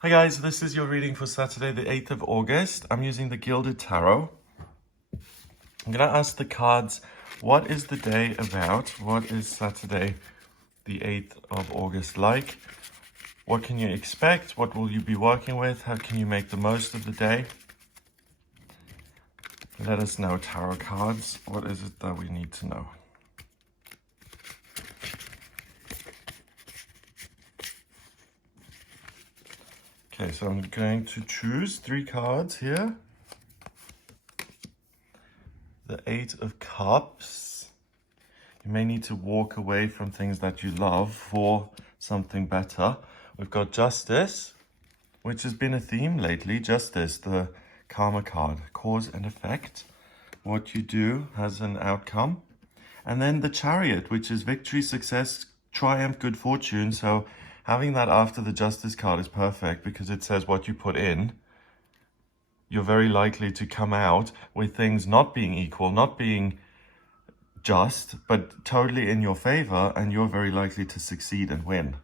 Hi guys, this is your reading for Saturday the 8th of August. I'm using the Gilded Tarot. I'm going to ask the cards, what is the day about? What is Saturday the 8th of August like? What can you expect? What will you be working with? How can you make the most of the day? Let us know, tarot cards. What is it that we need to know? Okay, so I'm going to choose 3 cards here. The 8 of Cups. You may need to walk away from things that you love for something better. We've got Justice, which has been a theme lately. Justice, the karma card, cause and effect. What you do has an outcome. And then the Chariot, which is victory, success, triumph, good fortune. So having that after the Justice card is perfect because it says what you put in. You're very likely to come out with things not being equal, not being just, but totally in your favor, and you're very likely to succeed and win.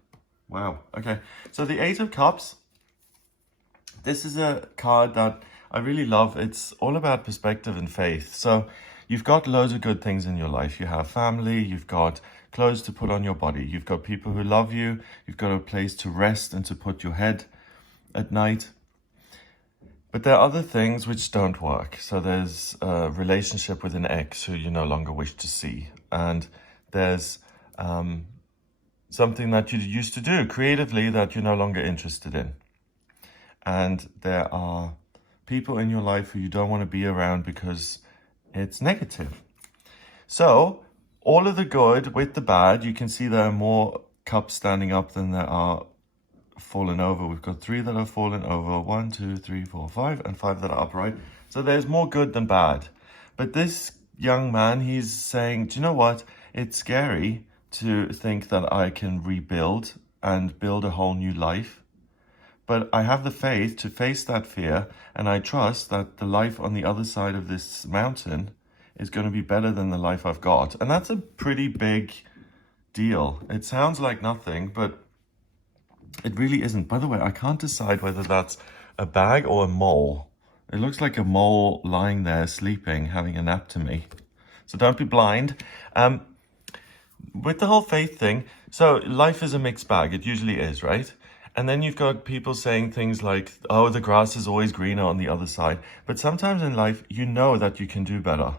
Wow. Okay. So the 8 of Cups. This is a card that I really love. It's all about perspective and faith. So you've got loads of good things in your life. You have family, you've got clothes to put on your body, you've got people who love you, you've got a place to rest and to put your head at night. But there are other things which don't work. So there's a relationship with an ex who you no longer wish to see. And there's something that you used to do creatively that you're no longer interested in. And there are people in your life who you don't want to be around because it's negative. So all of the good with the bad, you can see there are more cups standing up than there are fallen over. We've got 3 that have fallen over, 1, 2, 3, 4, 5, and 5 that are upright. So there's more good than bad. But this young man, he's saying, do you know what? It's scary to think that I can rebuild and build a whole new life. But I have the faith to face that fear, and I trust that the life on the other side of this mountain is going to be better than the life I've got. And that's a pretty big deal. It sounds like nothing, but it really isn't. By the way, I can't decide whether that's a bag or a mole. It looks like a mole lying there sleeping, having a nap to me. So don't be blind. With the whole faith thing, so life is a mixed bag. It usually is, right? And then you've got people saying things like, oh, the grass is always greener on the other side. But sometimes in life, you know that you can do better.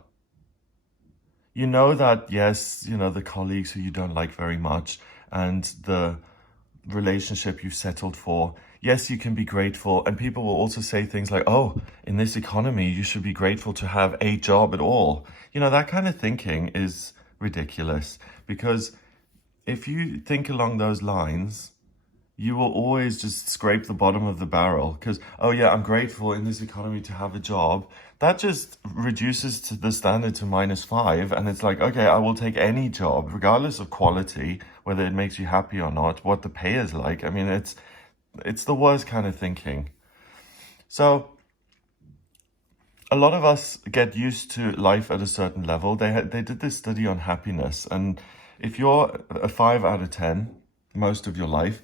You know that, yes, you know, the colleagues who you don't like very much and the relationship you've settled for, yes, you can be grateful. And people will also say things like, oh, in this economy, you should be grateful to have a job at all. You know, that kind of thinking is ridiculous, because if you think along those lines, you will always just scrape the bottom of the barrel because, oh yeah, I'm grateful in this economy to have a job. That just reduces to the standard to -5. And it's like, okay, I will take any job, regardless of quality, whether it makes you happy or not, what the pay is like. I mean, it's the worst kind of thinking. So a lot of us get used to life at a certain level. They did this study on happiness. And if you're a 5 out of 10 most of your life,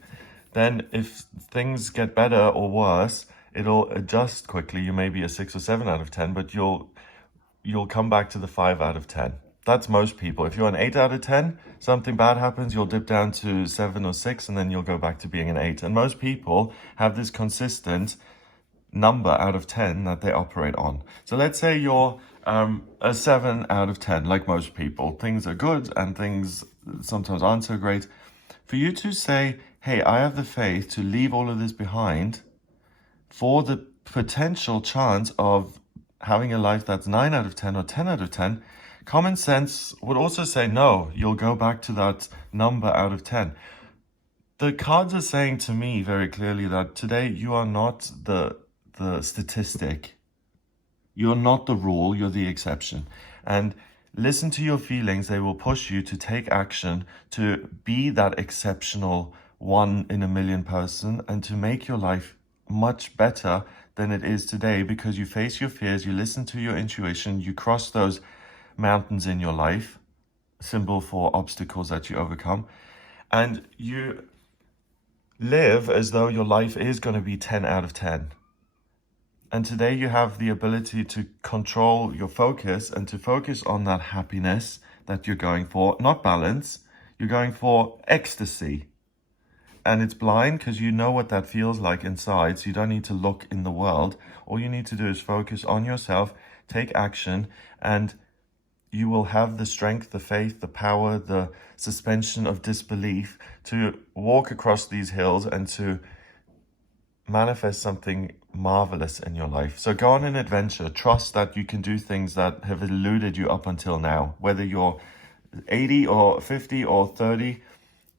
then if things get better or worse, it'll adjust quickly. You may be a 6 or 7 out of 10, but you'll come back to the 5 out of 10. That's most people. If you're an 8 out of 10, something bad happens, you'll dip down to 7 or 6, and then you'll go back to being an 8. And most people have this consistent number out of 10 that they operate on. So let's say you're a 7 out of 10, like most people. Things are good and things sometimes aren't so great. For you to say, hey, I have the faith to leave all of this behind for the potential chance of having a life that's 9 out of 10 or 10 out of 10, common sense would also say, no, you'll go back to that number out of 10. The cards are saying to me very clearly that today you are not the statistic. You're not the rule, you're the exception. And listen to your feelings. They will push you to take action, to be that exceptional 1 in a million person, and to make your life much better than it is today, because you face your fears, you listen to your intuition, you cross those mountains in your life, symbol for obstacles that you overcome, and you live as though your life is going to be 10 out of 10. And today you have the ability to control your focus and to focus on that happiness that you're going for, not balance. You're going for ecstasy. And it's blind because you know what that feels like inside, so you don't need to look in the world. All you need to do is focus on yourself, take action, and you will have the strength, the faith, the power, the suspension of disbelief to walk across these hills and to manifest something marvelous in your life. So go on an adventure. Trust that you can do things that have eluded you up until now. Whether you're 80 or 50 or 30,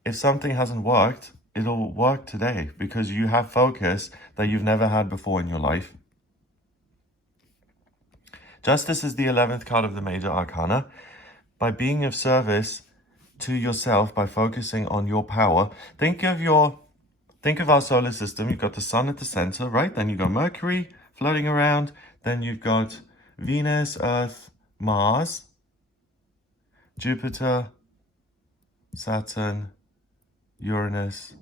if something hasn't worked, it'll work today because you have focus that you've never had before in your life. Justice is the 11th card of the major arcana. By being of service to yourself, by focusing on your power, think of our solar system. You've got the sun at the center, right? Then you've got Mercury floating around. Then you've got Venus, Earth, Mars, Jupiter, Saturn, Uranus,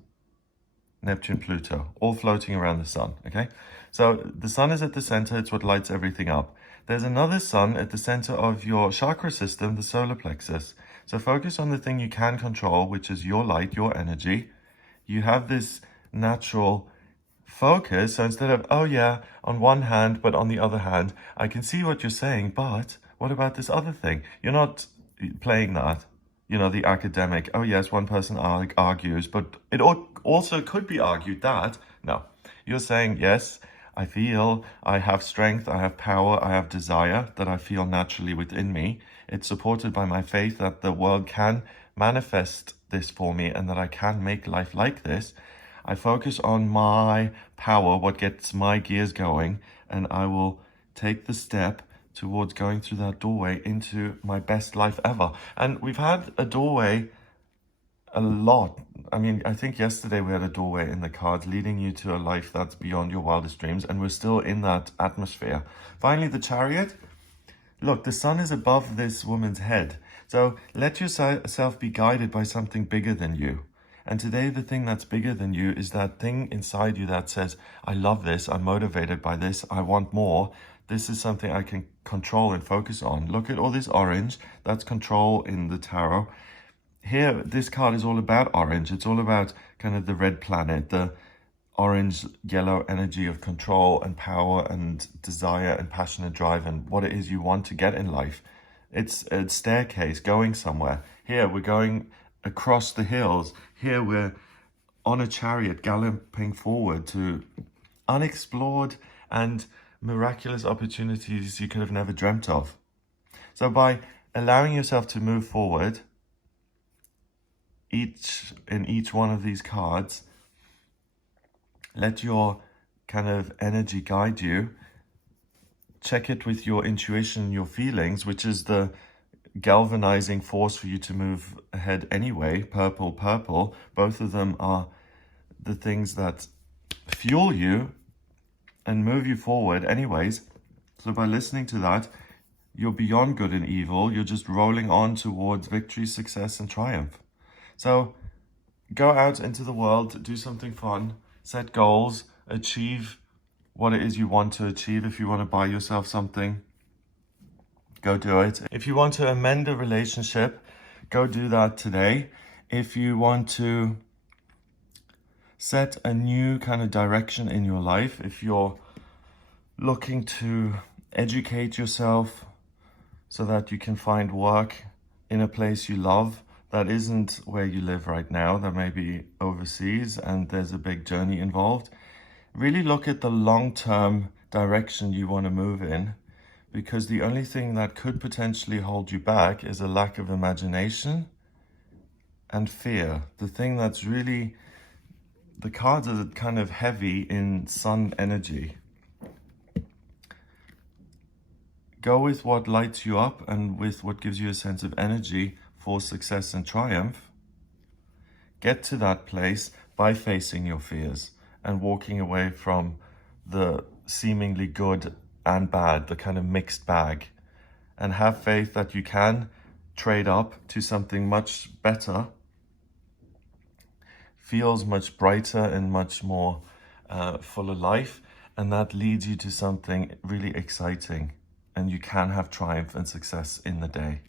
Neptune, Pluto, all floating around the sun, okay? So the sun is at the center. It's what lights everything up. There's another sun at the center of your chakra system, the solar plexus. So focus on the thing you can control, which is your light, your energy. You have this natural focus. So instead of, oh yeah, on one hand, but on the other hand, I can see what you're saying, but what about this other thing? You're not playing that, the academic, oh yes, one person argues, but it also could be argued that, no, you're saying, yes, I feel I have strength, I have power, I have desire that I feel naturally within me. It's supported by my faith that the world can manifest this for me and that I can make life like this. I focus on my power, what gets my gears going, and I will take the step towards going through that doorway into my best life ever. And we've had a doorway a lot. I mean, I think yesterday we had a doorway in the cards leading you to a life that's beyond your wildest dreams, and we're still in that atmosphere. Finally, the chariot. Look, the sun is above this woman's head. So let yourself be guided by something bigger than you. And today, the thing that's bigger than you is that thing inside you that says, I love this, I'm motivated by this, I want more. This is something I can control and focus on. Look at all this orange. That's control in the tarot. Here, this card is all about orange. It's all about kind of the red planet, the orange, yellow energy of control and power and desire and passionate drive and what it is you want to get in life. It's a staircase going somewhere. Here, we're going across the hills. Here, we're on a chariot galloping forward to unexplored and miraculous opportunities you could have never dreamt of. So by allowing yourself to move forward, in each one of these cards, let your kind of energy guide you. Check it with your intuition, your feelings, which is the galvanizing force for you to move ahead anyway. Purple, purple, both of them are the things that fuel you and move you forward anyways. So by listening to that, you're beyond good and evil. You're just rolling on towards victory, success, and triumph. So go out into the world, do something fun, set goals, achieve what it is you want to achieve. If you want to buy yourself something, go do it. If you want to amend a relationship, go do that today. If you want to set a new kind of direction in your life, if you're looking to educate yourself so that you can find work in a place you love, that isn't where you live right now, that may be overseas and there's a big journey involved. Really look at the long-term direction you want to move in, because the only thing that could potentially hold you back is a lack of imagination and fear. The thing that's really, the cards are kind of heavy in sun energy. Go with what lights you up and with what gives you a sense of energy for success and triumph. Get to that place by facing your fears and walking away from the seemingly good and bad, the kind of mixed bag, and have faith that you can trade up to something much better. feels much brighter and much more full of life. And that leads you to something really exciting. And you can have triumph and success in the day.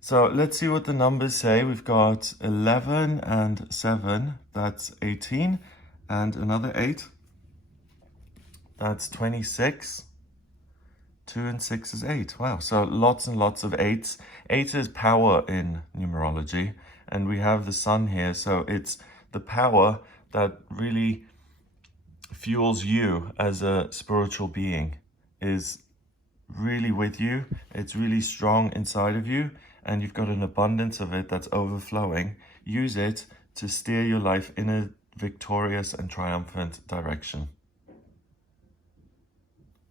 So let's see what the numbers say. We've got 11 and 7, that's 18. And another 8, that's 26. 2 and 6 is 8. Wow, so lots and lots of 8s. 8 is power in numerology, and we have the sun here, so it's the power that really fuels you as a spiritual being, is really with you. It's really strong inside of you, and you've got an abundance of it that's overflowing. Use it to steer your life in a victorious and triumphant direction.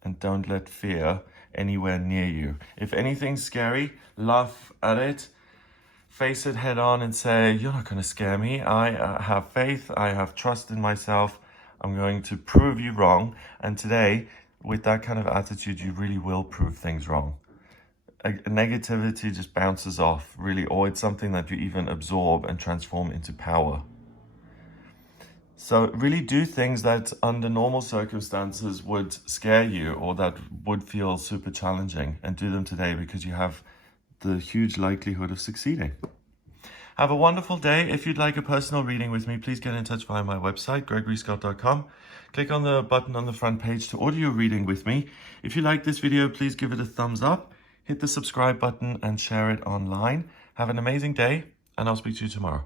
And don't let fear anywhere near you. If anything's scary, laugh at it, face it head on and say, you're not going to scare me. I have faith, I have trust in myself. I'm going to prove you wrong. And today, with that kind of attitude, you really will prove things wrong. Negativity just bounces off, really, or it's something that you even absorb and transform into power. So really do things that under normal circumstances would scare you or that would feel super challenging, and do them today because you have the huge likelihood of succeeding. Have a wonderful day. If you'd like a personal reading with me, please get in touch via my website, gregoryscott.com. Click on the button on the front page to order your reading with me. If you like this video, please give it a thumbs up, hit the subscribe button and share it online. Have an amazing day, and I'll speak to you tomorrow.